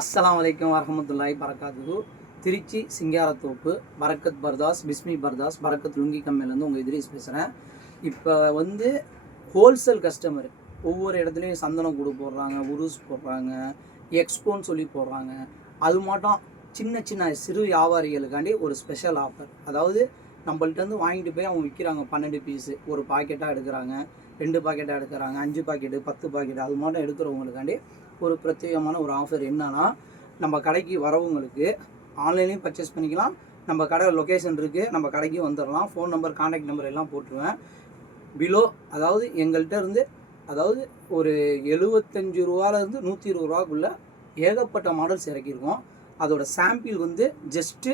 அஸ்ஸலாமு அலைக்கும் வரஹ்மத்துல்லாஹி வரகாத்துஹு. திருச்சி சிங்காரத்தோப்பு பரக்கத் பர்தாஸ் பிஸ்மி பர்தாஸ் பரக்கத் லுங்கி கம்மிலேருந்து உங்கள் இத்ரீஸ் பேசுகிறேன். இப்போ ஹோல்சேல் கஸ்டமர் ஒவ்வொரு இடத்துலையும் சந்தனம் கூடு போடுறாங்க, உருஸ் போடுறாங்க, எக்ஸ்போன்னு சொல்லி போடுறாங்க. அது மட்டும் சின்ன சின்ன சிறு வியாபாரிகளுக்காண்டி ஒரு ஸ்பெஷல் ஆஃபர். அதாவது நம்மள்ட்டேருந்து வாங்கிட்டு போய் அவங்க விற்கிறாங்க 12 பீஸு, ஒரு பாக்கெட்டாக எடுக்கிறாங்க, 2 பாக்கெட்டாக எடுக்கிறாங்க, 5 பாக்கெட்டு 10 பாக்கெட்டு, அது மட்டும் எடுக்கிறவங்களுக்காண்டி ஒரு பிரத்யேகமான ஒரு ஆஃபர். என்னன்னா, நம்ம கடைக்கு வரவங்களுக்கு ஆன்லைன்லேயும் பர்ச்சேஸ் பண்ணிக்கலாம். நம்ம கடை லொக்கேஷன் இருக்குது, நம்ம கடைக்கு வந்துடலாம். ஃபோன் நம்பர், கான்டாக்ட் நம்பர் எல்லாம் போட்டுருவேன் பிலோ. அதாவது எங்கள்கிட்ட இருந்து ஒரு 75 ரூபாலேருந்து 120 ரூபாக்குள்ளே ஏகப்பட்ட மாடல்ஸ் இறக்கியிருக்கோம். அதோட சாம்பிள் ஜஸ்ட்டு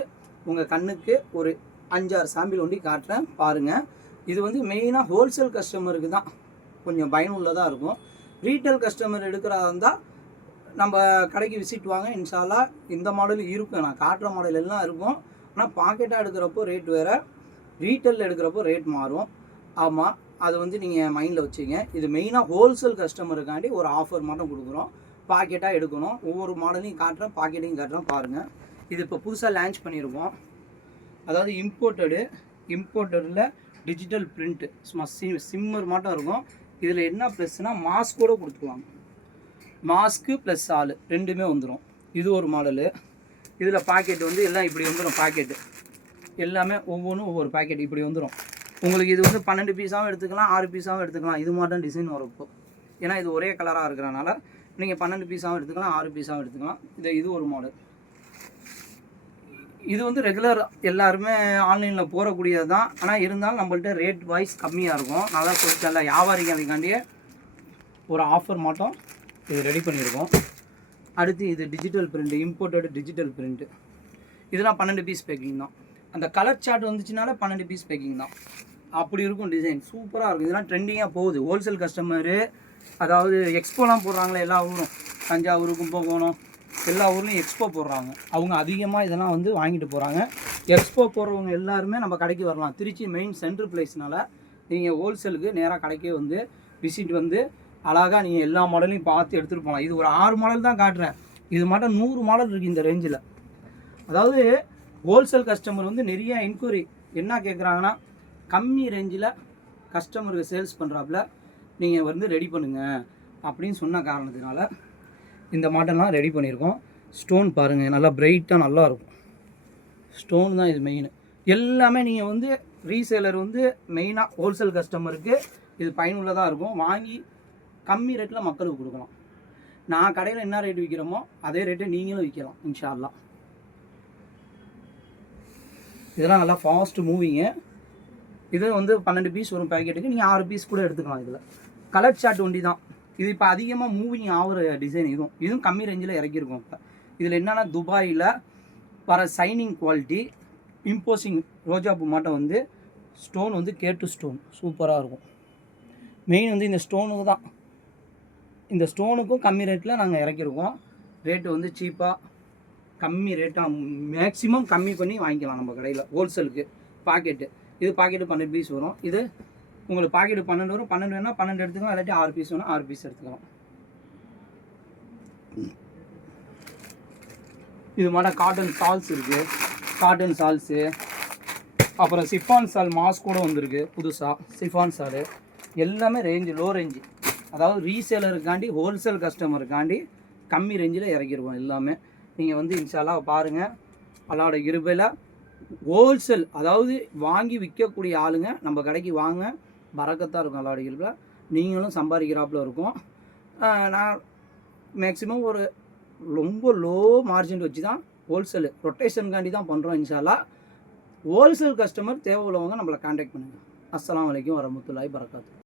உங்கள் கண்ணுக்கு ஒரு 5-6 சாம்பிள் ஒண்டி காட்டுறேன் பாருங்கள். இது மெயினாக ஹோல்சேல் கஸ்டமருக்கு தான் கொஞ்சம் பயனுள்ளதாக இருக்கும். ரீட்டைல் கஸ்டமர் எடுக்கிறதா இருந்தால் நம்ம கடைக்கு விசிட் வாங்க. இன்ஷா அல்லாஹ் இந்த மாடல் இருக்கும், நான் காட்டுற மாடல் எல்லாம் இருக்கும். ஆனால் பாக்கெட்டாக எடுக்கிறப்போ ரேட் வேறு, ரீட்டைலில் எடுக்கிறப்போ ரேட் மாறும். ஆமாம், அது நீங்கள் மைண்டில் வச்சுங்க. இது மெயினாக ஹோல்சேல் கஸ்டமருக்காண்டி ஒரு ஆஃபர் மட்டும் கொடுக்குறோம். பாக்கெட்டாக எடுக்கணும். ஒவ்வொரு மாடலையும் காட்டுறேன், பாக்கெட்டையும் காட்டுறேன் பாருங்கள். இது இப்போ புதுசாக லான்ச் பண்ணியிருக்கோம். அதாவது இம்போர்ட்டடில் டிஜிட்டல் பிரிண்ட்டு சிம்மர் மட்டும் இருக்கும். இதில் என்ன ப்ளஸ்னால் மாஸ்க் கூட கொடுத்துருவாங்க. மாஸ்க்கு ப்ளஸ் ஆள் ரெண்டுமே வந்துடும். இது ஒரு மாடலு. இதில் பாக்கெட் எல்லாம் இப்படி வந்துடும். பாக்கெட்டு எல்லாமே ஒவ்வொன்றும் ஒவ்வொரு பாக்கெட் இப்படி வந்துடும். உங்களுக்கு இது 12 பீஸாகவும் எடுத்துக்கலாம், 6 பீஸாகவும் எடுத்துக்கலாம். இது மட்டும் டிசைன் வரப்போ, ஏன்னா இது ஒரே கலராக இருக்கிறனால நீங்கள் 12 பீஸாகவும் எடுத்துக்கலாம், 6 பீஸாகவும் எடுத்துக்கலாம். இது ஒரு மாடல். இது ரெகுலர் எல்லாருமே ஆன்லைனில் போகக்கூடியது தான். ஆனால் இருந்தாலும் நம்மள்ட்ட ரேட் வைஸ் கம்மியாக இருக்கும். நல்லா சொல்லிட்டல வியாபாரிகளுக்காண்டியே ஒரு ஆஃபர் மட்டும் இது ரெடி பண்ணியிருக்கோம். அடுத்து இது digital print, imported digital print. இதெல்லாம் 12 பீஸ் பேக்கிங் தான். அந்த கலர் சார்ட் வந்துச்சுனால 12 பீஸ் பேக்கிங் தான். அப்படி இருக்கும் டிசைன், சூப்பராக இருக்கும். இதெல்லாம் ட்ரெண்டிங்காக போகுது. ஹோல்சேல் கஸ்டமரு, அதாவது எக்ஸ்போலாம் போடுறாங்களே எல்லா ஊரும், தஞ்சாவூர், கும்பகோணம், எல்லா ஊர்லேயும் எக்ஸ்போ போடுறாங்க. அவங்க அதிகமாக இதெல்லாம் வாங்கிட்டு போகிறாங்க. எக்ஸ்போ போடுறவங்க எல்லாருமே நம்ம கடைக்கு வரலாம். திருச்சி மெயின் சென்ட்ரு பிளேஸ்னால் நீங்கள் ஹோல்சேலுக்கு நேராக கடைக்கே விசிட் அழகாக நீங்கள் எல்லா மாடலையும் பார்த்து எடுத்துகிட்டு போகலாம். இது ஒரு 6 மாடல் தான் காட்டுறேன். இது மட்டும் 100 மாடல் இருக்குது இந்த ரேஞ்சில். அதாவது ஹோல்சேல் கஸ்டமர் நிறைய என்கொயரி என்ன கேட்குறாங்கன்னா, கம்மி ரேஞ்சில் கஸ்டமருக்கு சேல்ஸ் பண்ணுறாப்புல நீங்கள் ரெடி பண்ணுங்கள் அப்படின்னு சொன்ன காரணத்தினால இந்த மாடல்லாம் ரெடி பண்ணியிருக்கோம். ஸ்டோன் பாருங்கள், நல்லா பிரைட்டாக நல்லா இருக்கும். ஸ்டோன் தான் இது மெயின். எல்லாமே நீங்கள் ரீசேலர் மெயினாக ஹோல்சேல் கஸ்டமருக்கு இது பயனுள்ளதாக இருக்கும். வாங்கி கம்மி ரேட்டில் மக்களுக்கு கொடுக்கலாம். நான் கடையில் என்ன ரேட் விற்கிறோமோ அதே ரேட்டை நீங்களும் விற்கலாம் இன்ஷா அல்லாஹ். இதெல்லாம் நல்லா ஃபாஸ்ட் மூவிங்கு. இது 12 பீஸ் ஒரு பேக்கெட்டுக்கு நீங்கள் 6 பீஸ் கூட எடுத்துக்கலாம். இதில் கலர் சார்ட் ஒண்டி தான். இது இப்போ அதிகமாக மூவிங் ஆகிற டிசைன். இதுவும் கம்மி ரேஞ்சில் இறக்கியிருக்கோம். இப்போ இதில் என்னென்னா, துபாயில் வர சைனிங் குவாலிட்டி இம்போசிங் ரோஜாப்பூ மாட்டம் ஸ்டோன் கேட்டு ஸ்டோன் சூப்பராக இருக்கும். மெயின் இந்த ஸ்டோனுக்கு தான். இந்த ஸ்டோனுக்கும் கம்மி ரேட்டில் நாங்கள் இறக்கியிருக்கோம். ரேட்டு சீப்பாக கம்மி ரேட்டாக மேக்ஸிமம் கம்மி பண்ணி வாங்கிக்கலாம் நம்ம கடையில் ஹோல்சேலுக்கு. பாக்கெட்டு இது பாக்கெட்டு 12 பீஸ் வரும். இது உங்களுக்கு பாக்கெட்டு 12 வரும். 12 வேணால் 12 எடுத்துக்கலாம், இல்லாட்டி 6 பீஸ் வேணால் 6 பீஸ் எடுத்துக்கலாம். இது மாதிரி காட்டன் சால்ஸ் இருக்குது, காட்டன் சால்ஸு, அப்புறம் சிஃபான் சால் மாஸ்க் கூட வந்திருக்கு புதுசாக. சிஃபான் சால் எல்லாமே லோ ரேஞ்சு. அதாவது ரீசேலருக்காண்டி ஹோல்சேல் கஸ்டமருக்காண்டி கம்மி ரேஞ்சில் இறக்கிடுவோம் எல்லாமே. நீங்கள் இன்ஷா அல்லாஹ் பாருங்கள். அல்லாவோட கிருபையில் ஹோல்சேல், அதாவது வாங்கி விற்கக்கூடிய ஆளுங்க நம்ம கடைக்கு வாங்க, பரக்கத்தாக இருக்கும். அல்லாவோட கிருபையில் நீங்களும் சம்பாதிக்கிறாப்புல இருக்கும். நான் மேக்ஸிமம் ஒரு ரொம்ப லோ மார்ஜின் வச்சு தான் ஹோல்சேலு ரொட்டேஷனுக்காண்டி தான் பண்ணுறோம். இன்ஷா அல்லாஹ் ஹோல்சேல் கஸ்டமர் தேவை உள்ளவங்க நம்மளை கான்டாக்ட் பண்ணுங்கள். அஸ்ஸலாமு அலைக்கும் வரஹ்மத்துல்லாஹி வரகாத்துஹு.